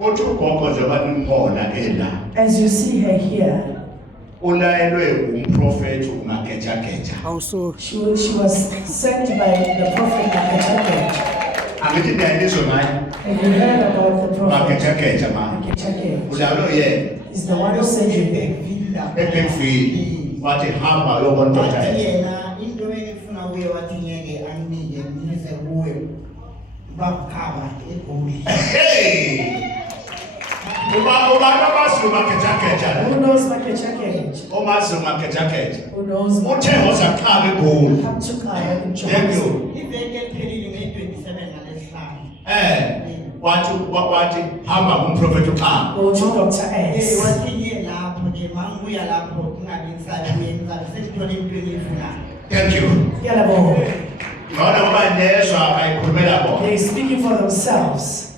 Uthi ugogo njengoba nimhona ela As you see her here, ulayelwe umprofeti uMagejageja. Also, she was sent by the prophet Makachakech. Angithi ndiyayizwa ngayo Have you heard about the prophet Magejageja ma. Makachakech? Ulalo yena Is the one who sent you there. ePimfile wathi hamba uyobona yena into efuna uye wathi ngeke anginike ngize kuwe bakhaba eGoli. Hey! Uba abazi uMagejageja. Who knows Makachakech? Omazi uMagejageja. Who knows Uthe wasaqhaba eGoli. Come to Kaya in Thank Johannesburg. you. Iveke ephelile nge-27 ngalesihlanu. Wathi hamba umprofeti uqhaba. Go to Dr. S. Wathi ngiye lapho ke mangibuya lapho kungabe ngisabuye ngizabe sengithole into engiyifunayo. Thank you. Yalabo. Ngona ngoba nezwa ayikhulumela bona. They're speaking for themselves.